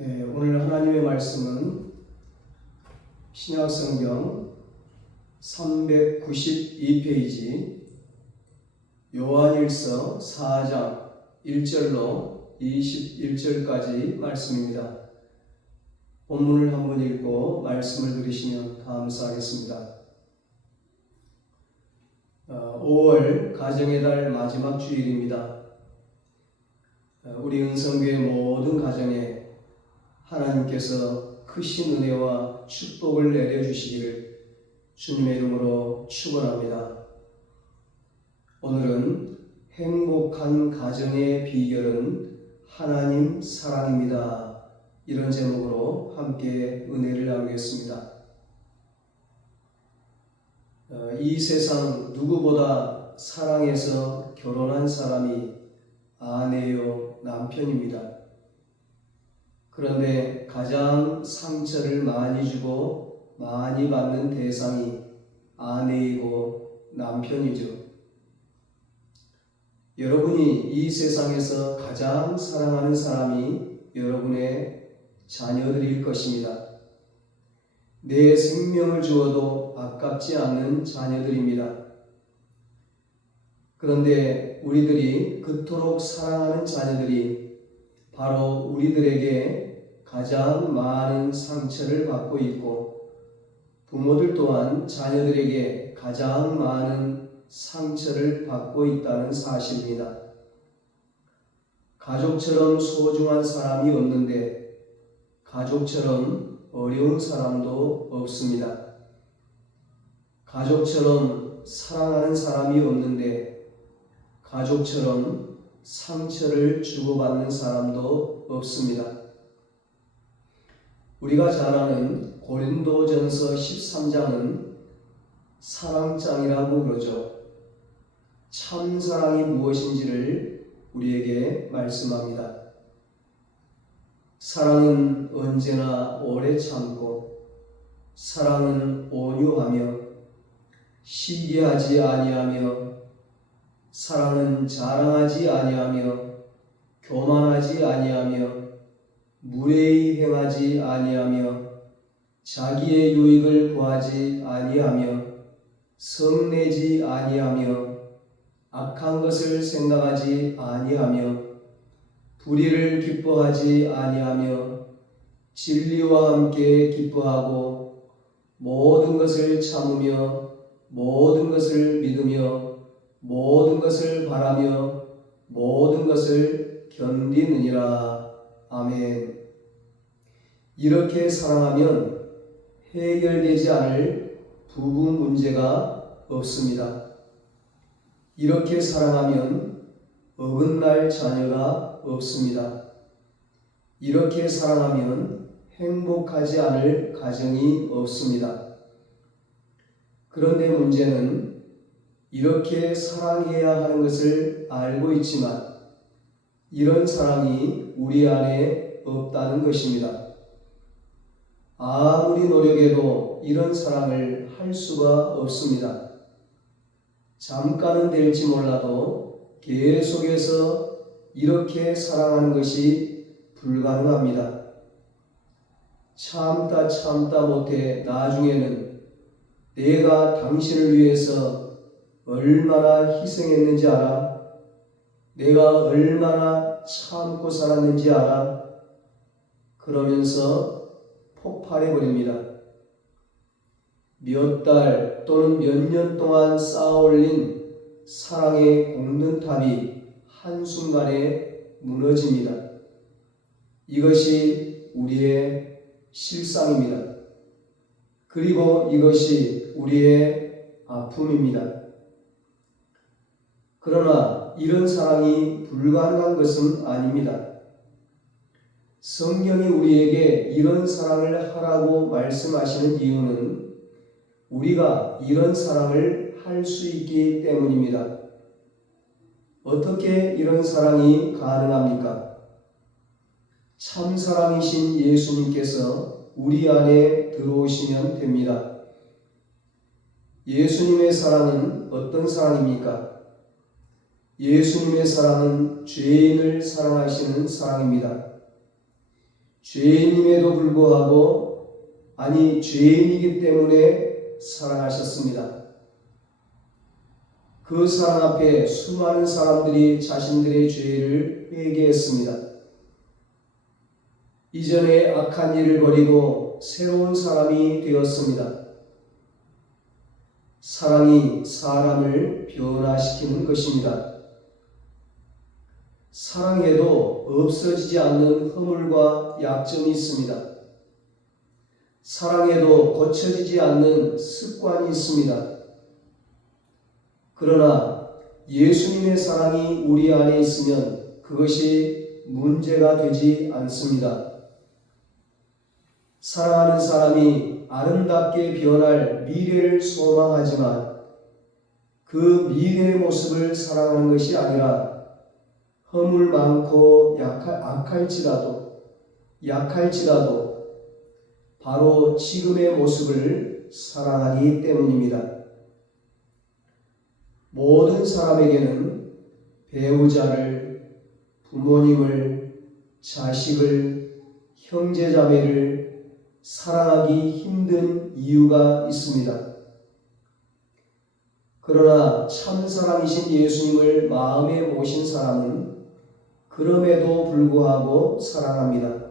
네, 오늘 하나님의 말씀은 신약성경 392페이지 요한일서 4장 1절로 21절까지 말씀입니다. 본문을 한번 읽고 말씀을 들으시면 감사하겠습니다. 5월 가정의 달 마지막 주일입니다. 우리 은성교회 모든 가정에 하나님께서 크신 은혜와 축복을 내려주시기를 주님의 이름으로 축원합니다. 오늘은 행복한 가정의 비결은 하나님 사랑입니다. 이런 제목으로 함께 은혜를 나누겠습니다. 이 세상 누구보다 사랑해서 결혼한 사람이 아내요 남편입니다. 그런데 가장 상처를 많이 주고 많이 받는 대상이 아내이고 남편이죠. 여러분이 이 세상에서 가장 사랑하는 사람이 여러분의 자녀들일 것입니다. 내 생명을 주어도 아깝지 않는 자녀들입니다. 그런데 우리들이 그토록 사랑하는 자녀들이 바로 우리들에게 가장 많은 상처를 받고 있고 부모들 또한 자녀들에게 가장 많은 상처를 받고 있다는 사실입니다. 가족처럼 소중한 사람이 없는데 가족처럼 어려운 사람도 없습니다. 가족처럼 사랑하는 사람이 없는데 가족처럼 상처를 주고받는 사람도 없습니다. 우리가 잘 아는 고린도전서 13장은 사랑장이라고 그러죠. 참 사랑이 무엇인지를 우리에게 말씀합니다. 사랑은 언제나 오래 참고 사랑은 온유하며 시기하지 아니하며 사랑은 자랑하지 아니하며 교만하지 아니하며 무례히 행하지 아니하며 자기의 유익을 구하지 아니하며 성내지 아니하며 악한 것을 생각하지 아니하며 불의를 기뻐하지 아니하며 진리와 함께 기뻐하고 모든 것을 참으며 모든 것을 믿으며 모든 것을 바라며 모든 것을 견디느니라. 아멘. 이렇게 사랑하면 해결되지 않을 부부 문제가 없습니다. 이렇게 사랑하면 어긋날 자녀가 없습니다. 이렇게 사랑하면 행복하지 않을 가정이 없습니다. 그런데 문제는 이렇게 사랑해야 하는 것을 알고 있지만 이런 사랑이 우리 안에 없다는 것입니다. 아무리 노력해도 이런 사랑을 할 수가 없습니다. 잠깐은 될지 몰라도 계속해서 이렇게 사랑하는 것이 불가능합니다. 참다 못해 나중에는 내가 당신을 위해서 얼마나 희생했는지 알아? 내가 얼마나 참고 살았는지 알아? 그러면서 폭발해버립니다. 몇 달 또는 몇 년 동안 쌓아올린 사랑의 공든탑이 한순간에 무너집니다. 이것이 우리의 실상입니다. 그리고 이것이 우리의 아픔입니다. 그러나 이런 사랑이 불가능한 것은 아닙니다. 성경이 우리에게 이런 사랑을 하라고 말씀하시는 이유는 우리가 이런 사랑을 할 수 있기 때문입니다. 어떻게 이런 사랑이 가능합니까? 참 사랑이신 예수님께서 우리 안에 들어오시면 됩니다. 예수님의 사랑은 어떤 사랑입니까? 예수님의 사랑은 죄인을 사랑하시는 사랑입니다. 죄인임에도 불구하고, 아니 죄인이기 때문에 사랑하셨습니다. 그 사랑 앞에 수많은 사람들이 자신들의 죄를 회개했습니다. 이전에 악한 일을 버리고 새로운 사람이 되었습니다. 사랑이 사람을 변화시키는 것입니다. 사랑에도 없어지지 않는 허물과 약점이 있습니다. 사랑에도 고쳐지지 않는 습관이 있습니다. 그러나 예수님의 사랑이 우리 안에 있으면 그것이 문제가 되지 않습니다. 사랑하는 사람이 아름답게 변할 미래를 소망하지만 그 미래의 모습을 사랑하는 것이 아니라 허물 많고 약할지라도 바로 지금의 모습을 사랑하기 때문입니다. 모든 사람에게는 배우자를, 부모님을, 자식을, 형제자매를 사랑하기 힘든 이유가 있습니다. 그러나 참 사랑이신 예수님을 마음에 모신 사람은 그럼에도 불구하고 사랑합니다.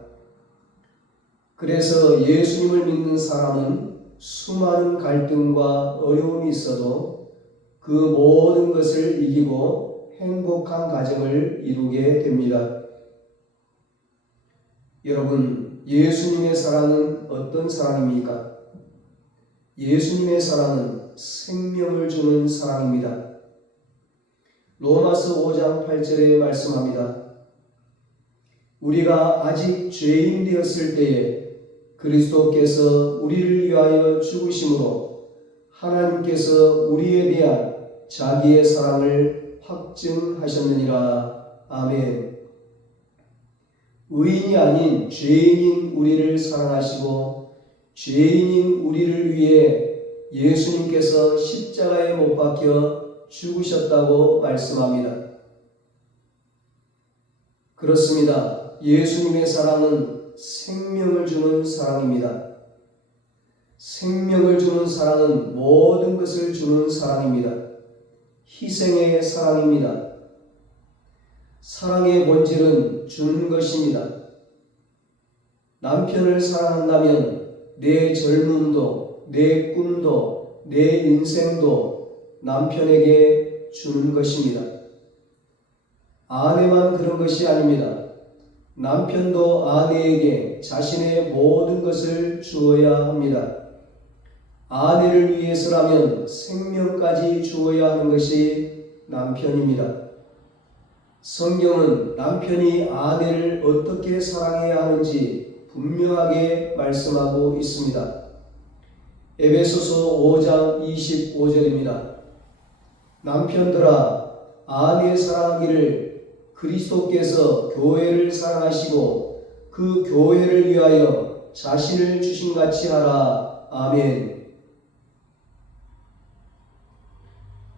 그래서 예수님을 믿는 사람은 수많은 갈등과 어려움이 있어도 그 모든 것을 이기고 행복한 가정을 이루게 됩니다. 여러분, 예수님의 사랑은 어떤 사랑입니까? 예수님의 사랑은 생명을 주는 사랑입니다. 로마서 5장 8절에 말씀합니다. 우리가 아직 죄인 되었을 때에 그리스도께서 우리를 위하여 죽으심으로 하나님께서 우리에 대한 자기의 사랑을 확증하셨느니라. 아멘. 의인이 아닌 죄인인 우리를 사랑하시고 죄인인 우리를 위해 예수님께서 십자가에 못 박혀 죽으셨다고 말씀합니다. 그렇습니다. 예수님의 사랑은 생명을 주는 사랑입니다. 생명을 주는 사랑은 모든 것을 주는 사랑입니다. 희생의 사랑입니다. 사랑의 본질은 주는 것입니다. 남편을 사랑한다면 내 젊음도, 내 꿈도, 내 인생도 남편에게 주는 것입니다. 아내만 그런 것이 아닙니다. 남편도 아내에게 자신의 모든 것을 주어야 합니다. 아내를 위해서라면 생명까지 주어야 하는 것이 남편입니다. 성경은 남편이 아내를 어떻게 사랑해야 하는지 분명하게 말씀하고 있습니다. 에베소서 5장 25절입니다. 남편들아, 아내 사랑하기를 그리스도께서 교회를 사랑하시고 그 교회를 위하여 자신을 주신같이 하라. 아멘.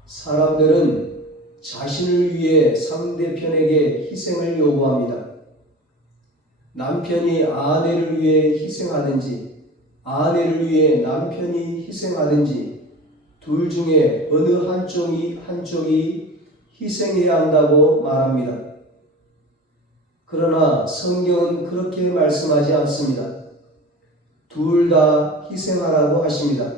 사람들은 자신을 위해 상대편에게 희생을 요구합니다. 남편이 아내를 위해 희생하든지 아내를 위해 남편이 희생하든지 둘 중에 어느 한쪽이 희생해야 한다고 말합니다. 그러나 성경은 그렇게 말씀하지 않습니다. 둘 다 희생하라고 하십니다.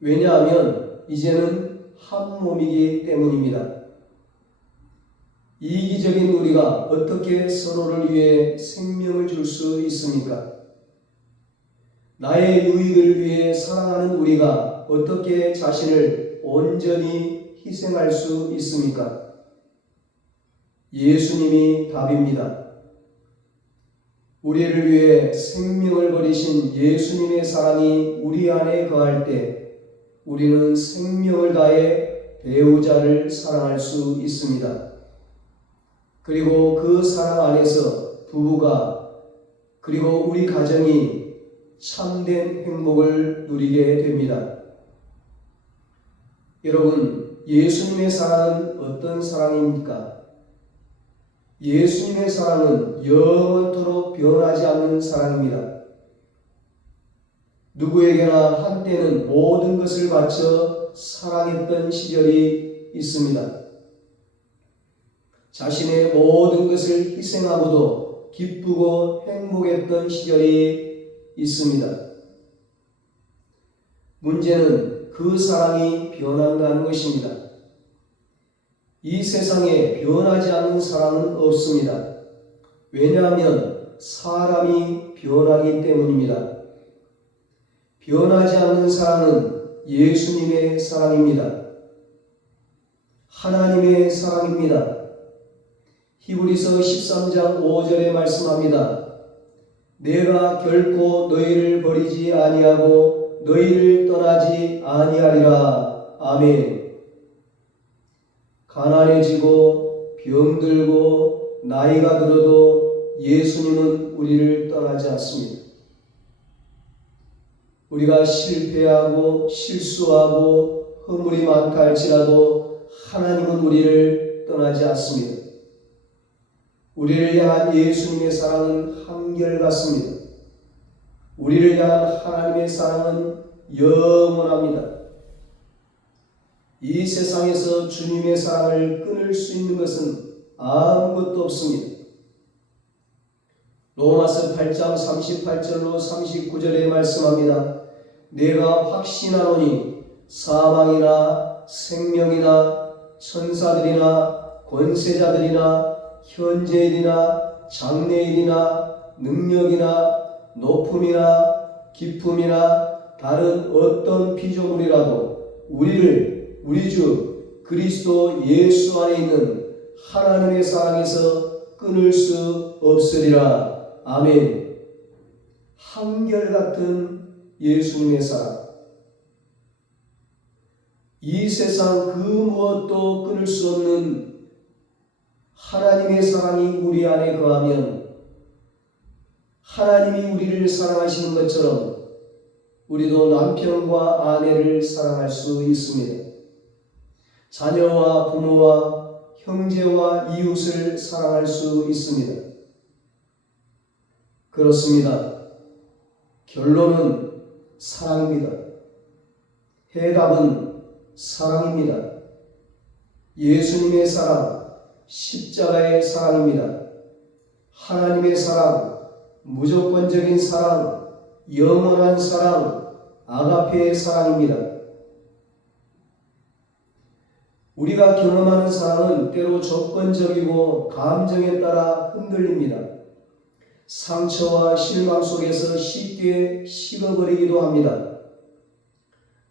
왜냐하면 이제는 한 몸이기 때문입니다. 이기적인 우리가 어떻게 서로를 위해 생명을 줄 수 있습니까? 나의 유익을 위해 사랑하는 우리가 어떻게 자신을 온전히 희생할 수 있습니까? 예수님이 답입니다. 우리를 위해 생명을 버리신 예수님의 사랑이 우리 안에 거할 때 우리는 생명을 다해 배우자를 사랑할 수 있습니다. 그리고 그 사랑 안에서 부부가 그리고 우리 가정이 참된 행복을 누리게 됩니다. 여러분, 예수님의 사랑은 어떤 사랑입니까? 예수님의 사랑은 영원토록 변하지 않는 사랑입니다. 누구에게나 한때는 모든 것을 바쳐 사랑했던 시절이 있습니다. 자신의 모든 것을 희생하고도 기쁘고 행복했던 시절이 있습니다. 문제는 그 사랑이 변한다는 것입니다. 이 세상에 변하지 않는 사랑은 없습니다. 왜냐하면 사람이 변하기 때문입니다. 변하지 않는 사랑은 예수님의 사랑입니다. 하나님의 사랑입니다. 히브리서 13장 5절에 말씀합니다. 내가 결코 너희를 버리지 아니하고 너희를 떠나지 아니하리라. 아멘. 가난해지고 병들고 나이가 들어도 예수님은 우리를 떠나지 않습니다. 우리가 실패하고 실수하고 허물이 많다 할지라도 하나님은 우리를 떠나지 않습니다. 우리를 향한 예수님의 사랑은 한결같습니다. 우리를 향한 하나님의 사랑은 영원합니다. 이 세상에서 주님의 사랑을 끊을 수 있는 것은 아무것도 없습니다. 로마서 8장 38절로 39절에 말씀합니다. 내가 확신하노니 사망이나 생명이나 천사들이나 권세자들이나 현재일이나 장래일이나 능력이나 높음이나 깊음이나 다른 어떤 피조물이라도 우리를 우리 주 그리스도 예수 안에 있는 하나님의 사랑에서 끊을 수 없으리라. 아멘. 한결같은 예수님의 사랑. 이 세상 그 무엇도 끊을 수 없는 하나님의 사랑이 우리 안에 거하면 하나님이 우리를 사랑하시는 것처럼 우리도 남편과 아내를 사랑할 수 있습니다. 자녀와 부모와 형제와 이웃을 사랑할 수 있습니다. 그렇습니다. 결론은 사랑입니다. 해답은 사랑입니다. 예수님의 사랑, 십자가의 사랑입니다. 하나님의 사랑, 무조건적인 사랑, 영원한 사랑, 아가페의 사랑입니다. 우리가 경험하는 사랑은 때로 조건적이고 감정에 따라 흔들립니다. 상처와 실망 속에서 쉽게 식어버리기도 합니다.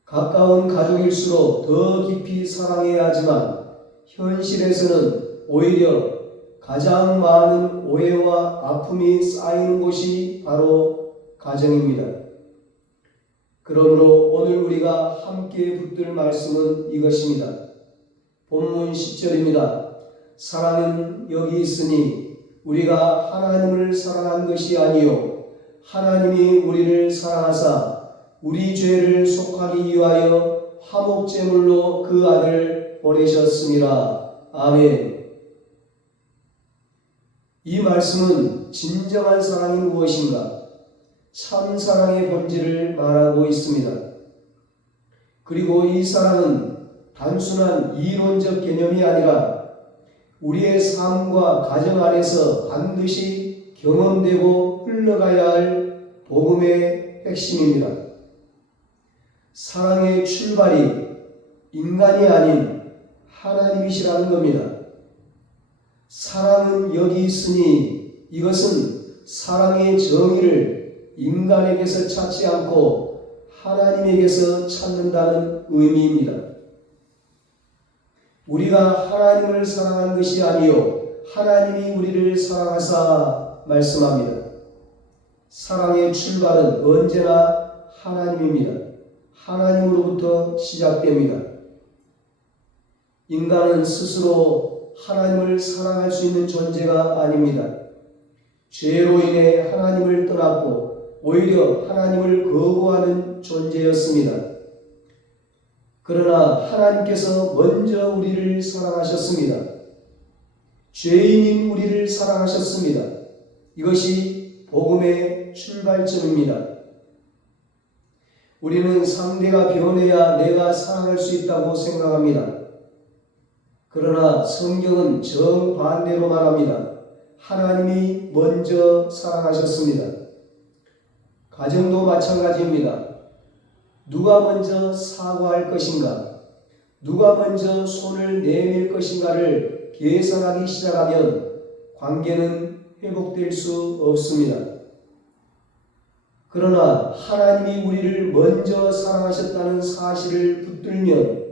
가까운 가족일수록 더 깊이 사랑해야 하지만 현실에서는 오히려 가장 많은 오해와 아픔이 쌓이는 곳이 바로 가정입니다. 그러므로 오늘 우리가 함께 붙들 말씀은 이것입니다. 본문 10절입니다. 사랑은 여기 있으니 우리가 하나님을 사랑한 것이 아니요 하나님이 우리를 사랑하사 우리 죄를 속하기 위하여 화목제물로 그 아들 보내셨음이라. 아멘. 이 말씀은 진정한 사랑이 무엇인가? 참 사랑의 본질을 말하고 있습니다. 그리고 이 사랑은 단순한 이론적 개념이 아니라 우리의 삶과 가정 안에서 반드시 경험되고 흘러가야 할 복음의 핵심입니다. 사랑의 출발이 인간이 아닌 하나님이시라는 겁니다. 사랑은 여기 있으니 이것은 사랑의 정의를 인간에게서 찾지 않고 하나님에게서 찾는다는 의미입니다. 우리가 하나님을 사랑한 것이 아니요 하나님이 우리를 사랑하사 말씀합니다. 사랑의 출발은 언제나 하나님입니다. 하나님으로부터 시작됩니다. 인간은 스스로 하나님을 사랑할 수 있는 존재가 아닙니다. 죄로 인해 하나님을 떠났고 오히려 하나님을 거부하는 존재였습니다. 그러나 하나님께서 먼저 우리를 사랑하셨습니다. 죄인인 우리를 사랑하셨습니다. 이것이 복음의 출발점입니다. 우리는 상대가 변해야 내가 사랑할 수 있다고 생각합니다. 그러나 성경은 정반대로 말합니다. 하나님이 먼저 사랑하셨습니다. 가정도 마찬가지입니다. 누가 먼저 사과할 것인가, 누가 먼저 손을 내밀 것인가를 계산하기 시작하면 관계는 회복될 수 없습니다. 그러나 하나님이 우리를 먼저 사랑하셨다는 사실을 붙들면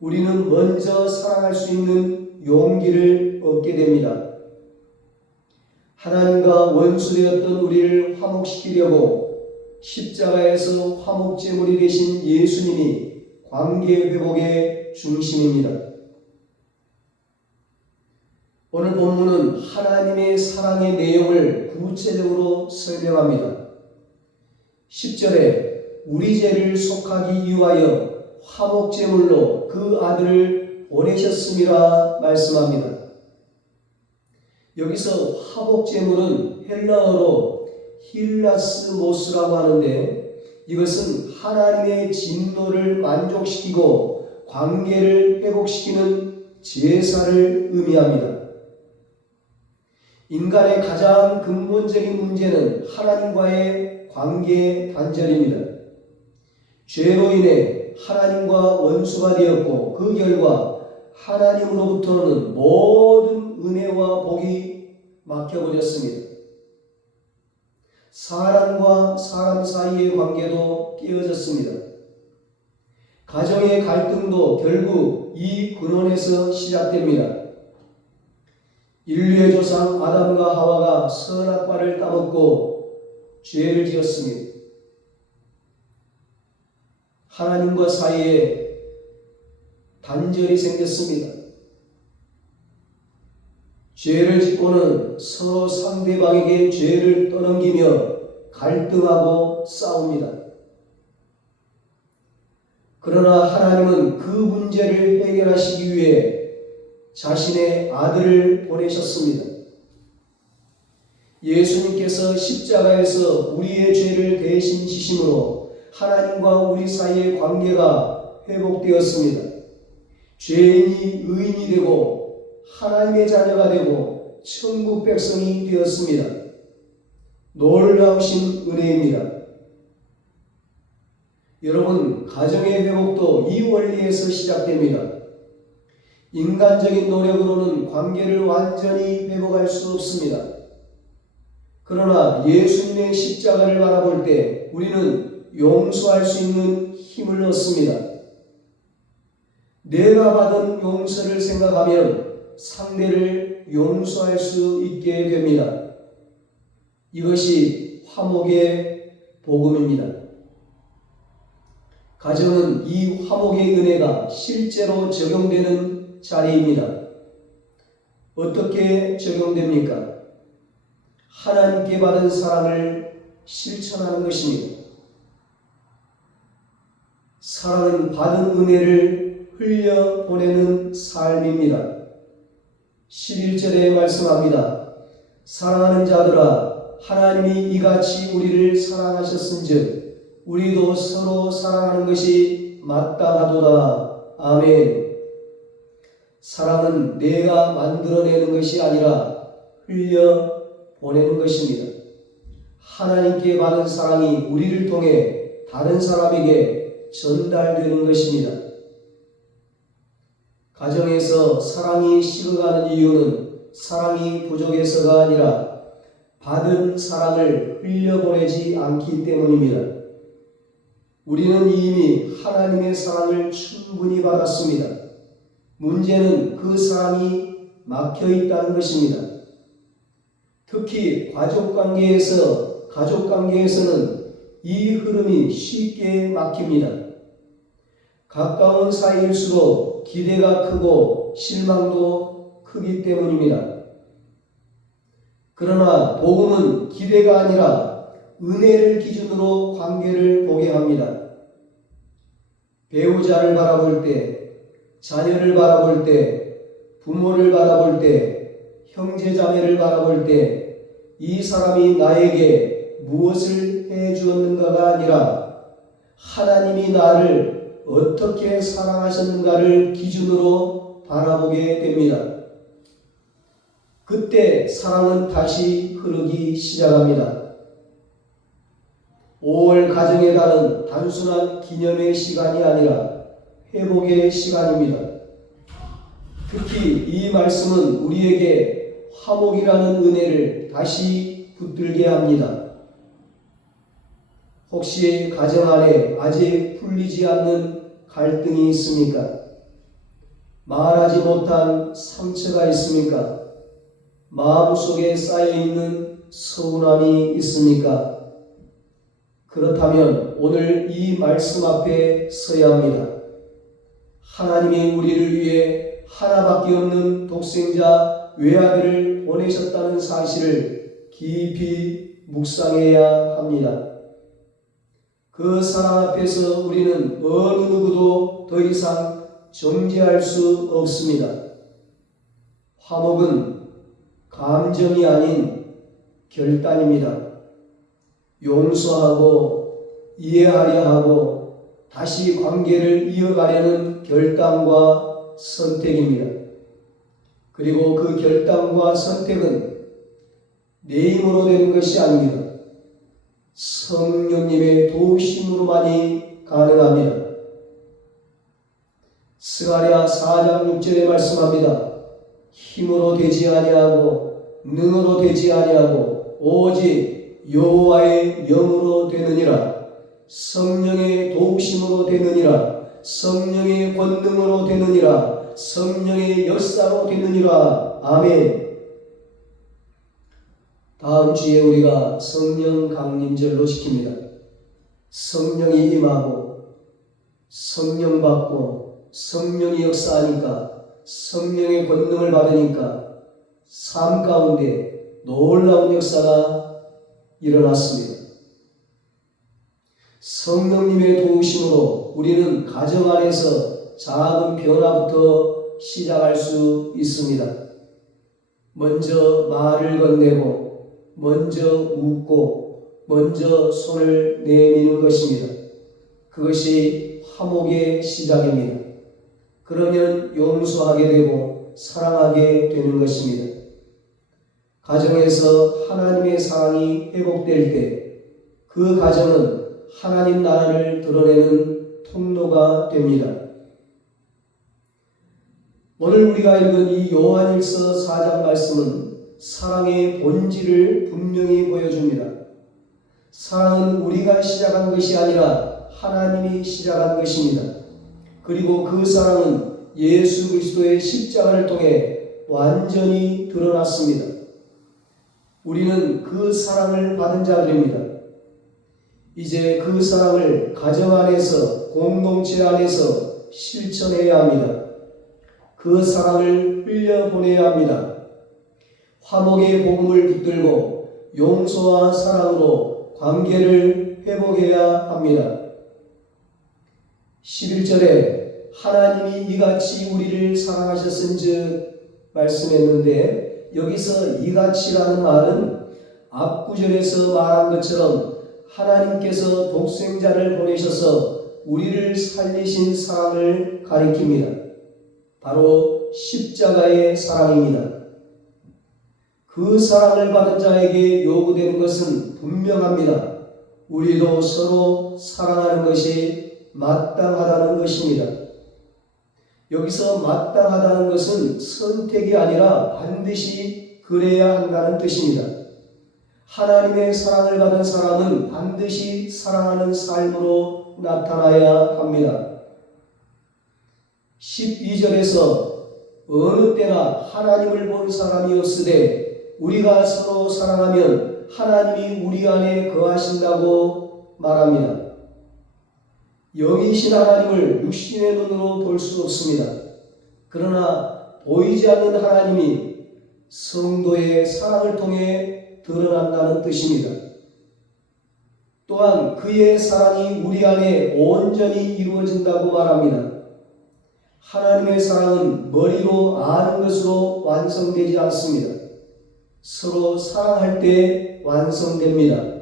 우리는 먼저 사랑할 수 있는 용기를 얻게 됩니다. 하나님과 원수되었던 우리를 화목시키려고 십자가에서 화목제물이 되신 예수님이 관계 회복의 중심입니다. 오늘 본문은 하나님의 사랑의 내용을 구체적으로 설명합니다. 10절에 우리 죄를 속하기 위하여 화목제물로 그 아들을 보내셨음이라 말씀합니다. 여기서 화목제물은 헬라어로 힐라스모스라고 하는데 이것은 하나님의 진노를 만족시키고 관계를 회복시키는 제사를 의미합니다. 인간의 가장 근본적인 문제는 하나님과의 관계 단절입니다. 죄로 인해 하나님과 원수가 되었고 그 결과 하나님으로부터는 모든 은혜와 복이 막혀버렸습니다. 사람과 사람 사이의 관계도 깨어졌습니다. 가정의 갈등도 결국 이 근원에서 시작됩니다. 인류의 조상 아담과 하와가 선악과를 따먹고 죄를 지었습니다. 하나님과 사이에 단절이 생겼습니다. 죄를 짓고는 서로 상대방에게 죄를 떠넘기며 갈등하고 싸웁니다. 그러나 하나님은 그 문제를 해결하시기 위해 자신의 아들을 보내셨습니다. 예수님께서 십자가에서 우리의 죄를 대신 지심으로 하나님과 우리 사이의 관계가 회복되었습니다. 죄인이 의인이 되고 하나님의 자녀가 되고 천국 백성이 되었습니다. 놀라우신 은혜입니다. 여러분, 가정의 회복도 이 원리에서 시작됩니다. 인간적인 노력으로는 관계를 완전히 회복할 수 없습니다. 그러나 예수님의 십자가를 바라볼 때 우리는 용서할 수 있는 힘을 얻습니다. 내가 받은 용서를 생각하면 상대를 용서할 수 있게 됩니다. 이것이 화목의 복음입니다. 가정은 이 화목의 은혜가 실제로 적용되는 자리입니다. 어떻게 적용됩니까? 하나님께 받은 사랑을 실천하는 것입니다. 사랑은 받은 은혜를 흘려보내는 삶입니다. 11절에 말씀합니다. 사랑하는 자들아, 하나님이 이같이 우리를 사랑하셨은즉 우리도 서로 사랑하는 것이 마땅하도다. 아멘. 사랑은 내가 만들어내는 것이 아니라 흘려보내는 것입니다. 하나님께 받은 사랑이 우리를 통해 다른 사람에게 전달되는 것입니다. 가정에서 사랑이 식어가는 이유는 사랑이 부족해서가 아니라 받은 사랑을 흘려보내지 않기 때문입니다. 우리는 이미 하나님의 사랑을 충분히 받았습니다. 문제는 그 사랑이 막혀 있다는 것입니다. 특히 가족관계에서는 이 흐름이 쉽게 막힙니다. 가까운 사이일수록 기대가 크고 실망도 크기 때문입니다. 그러나 복음은 기대가 아니라 은혜를 기준으로 관계를 보게 합니다. 배우자를 바라볼 때, 자녀를 바라볼 때, 부모를 바라볼 때, 형제자매를 바라볼 때 이 사람이 나에게 무엇을 해 주었는가가 아니라 하나님이 나를 어떻게 사랑하셨는가를 기준으로 바라보게 됩니다. 그때 사랑은 다시 흐르기 시작합니다. 5월 가정의 달은 단순한 기념의 시간이 아니라 회복의 시간입니다. 특히 이 말씀은 우리에게 화목이라는 은혜를 다시 붙들게 합니다. 혹시 가정 안에 아직 풀리지 않는 갈등이 있습니까? 말하지 못한 상처가 있습니까? 마음속에 쌓여있는 서운함이 있습니까? 그렇다면 오늘 이 말씀 앞에 서야 합니다. 하나님이 우리를 위해 하나밖에 없는 독생자 외아들을 보내셨다는 사실을 깊이 묵상해야 합니다. 그 사랑 앞에서 우리는 어느 누구도 더 이상 정죄할 수 없습니다. 화목은 감정이 아닌 결단입니다. 용서하고 이해하려 하고 다시 관계를 이어가려는 결단과 선택입니다. 그리고 그 결단과 선택은 내 힘으로 되는 것이 아닙니다. 성령님의 도우심으로만이 가능합니다. 스가랴 4장 6절에 말씀합니다. 힘으로 되지 아니하고 능으로 되지 아니하고 오직 여호와의 영으로 되느니라. 성령의 도우심으로 되느니라. 성령의 권능으로 되느니라. 성령의 역사로 되느니라. 아멘. 다음 주에 우리가 성령 강림절로 지킵니다. 성령이 임하고 성령 받고 성령이 역사하니까 성령의 권능을 받으니까 삶 가운데 놀라운 역사가 일어났습니다. 성령님의 도우심으로 우리는 가정 안에서 작은 변화부터 시작할 수 있습니다. 먼저 말을 건네고 먼저 웃고 먼저 손을 내미는 것입니다. 그것이 화목의 시작입니다. 그러면 용서하게 되고 사랑하게 되는 것입니다. 가정에서 하나님의 사랑이 회복될 때 그 가정은 하나님 나라를 드러내는 통로가 됩니다. 오늘 우리가 읽은 이 요한일서 4장 말씀은 사랑의 본질을 분명히 보여줍니다. 사랑은 우리가 시작한 것이 아니라 하나님이 시작한 것입니다. 그리고 그 사랑은 예수 그리스도의 십자가를 통해 완전히 드러났습니다. 우리는 그 사랑을 받은 자들입니다. 이제 그 사랑을 가정 안에서 공동체 안에서 실천해야 합니다. 그 사랑을 흘려보내야 합니다. 화목의 복음을 붙들고 용서와 사랑으로 관계를 회복해야 합니다. 11절에 하나님이 이같이 우리를 사랑하셨은즉 말씀했는데 여기서 이같이라는 말은 앞구절에서 말한 것처럼 하나님께서 독생자를 보내셔서 우리를 살리신 사랑을 가리킵니다. 바로 십자가의 사랑입니다. 그 사랑을 받은 자에게 요구되는 것은 분명합니다. 우리도 서로 사랑하는 것이 마땅하다는 것입니다. 여기서 마땅하다는 것은 선택이 아니라 반드시 그래야 한다는 뜻입니다. 하나님의 사랑을 받은 사람은 반드시 사랑하는 삶으로 나타나야 합니다. 12절에서 어느 때나 하나님을 본 사람이 없으되 우리가 서로 사랑하면 하나님이 우리 안에 거하신다고 말합니다. 영이신 하나님을 육신의 눈으로 볼 수 없습니다. 그러나 보이지 않는 하나님이 성도의 사랑을 통해 드러난다는 뜻입니다. 또한 그의 사랑이 우리 안에 온전히 이루어진다고 말합니다. 하나님의 사랑은 머리로 아는 것으로 완성되지 않습니다. 서로 사랑할 때 완성됩니다.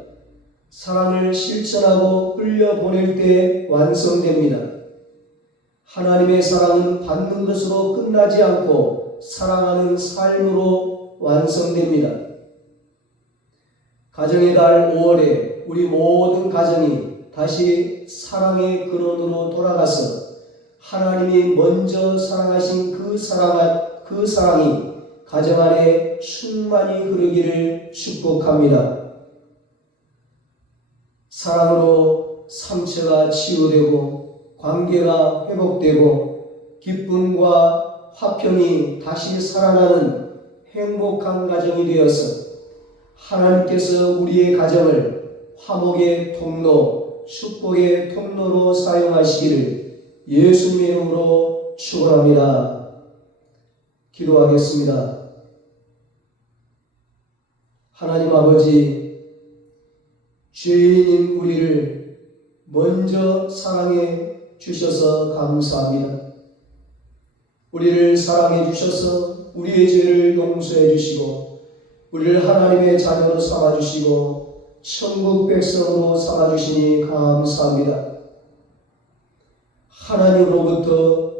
사랑을 실천하고 흘려보낼 때 완성됩니다. 하나님의 사랑은 받는 것으로 끝나지 않고 사랑하는 삶으로 완성됩니다. 가정의 달 5월에 우리 모든 가정이 다시 사랑의 근원으로 돌아가서 하나님이 먼저 사랑하신 그 사랑이 가정 안에 충만히 흐르기를 축복합니다. 사랑으로 상처가 치유되고 관계가 회복되고 기쁨과 화평이 다시 살아나는 행복한 가정이 되어서 하나님께서 우리의 가정을 화목의 통로, 축복의 통로로 사용하시기를 예수님의 이름으로 축원합니다. 기도하겠습니다. 하나님 아버지, 죄인인 우리를 먼저 사랑해 주셔서 감사합니다. 우리를 사랑해 주셔서 우리의 죄를 용서해 주시고 우리를 하나님의 자녀로 삼아주시고 천국 백성으로 삼아주시니 감사합니다. 하나님으로부터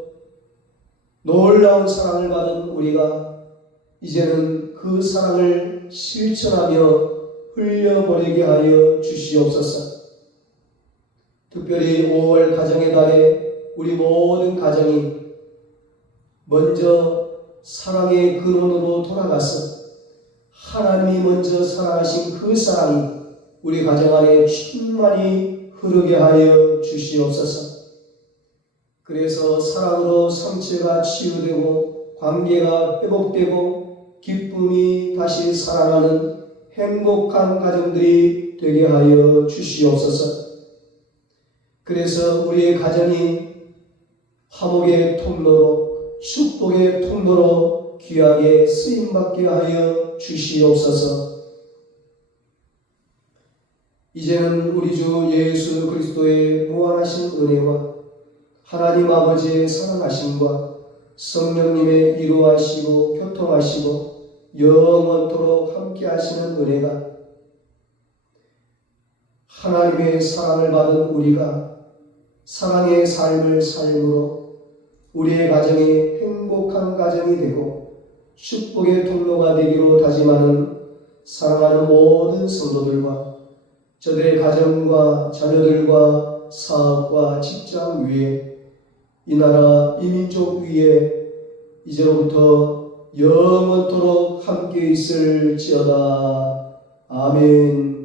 놀라운 사랑을 받은 우리가 이제는 그 사랑을 실천하며 흘려보내게 하여 주시옵소서. 특별히 5월 가정의 달에 우리 모든 가정이 먼저 사랑의 근원으로 돌아가서 하나님이 먼저 사랑하신 그 사랑이 우리 가정 안에 충만히 흐르게 하여 주시옵소서. 그래서 사랑으로 상처가 치유되고 관계가 회복되고 기쁨이 다시 살아나는 행복한 가정들이 되게 하여 주시옵소서. 그래서 우리의 가정이 화목의 통로로 축복의 통로로 귀하게 쓰임받게 하여 주시옵소서. 이제는 우리 주 예수 그리스도의 무한하신 은혜와 하나님 아버지의 사랑하심과 성령님의 이루하시고 교통하시고 영원토록 함께 하시는 은혜가 하나님의 사랑을 받은 우리가 사랑의 삶을 삶으로 우리의 가정이 행복한 가정이 되고 축복의 통로가 되기로 다짐하는 사랑하는 모든 성도들과 저들의 가정과 자녀들과 사업과 직장 위에 이 나라 이 민족 위에 이제로부터 영원토록 함께 있을지어다. 아멘.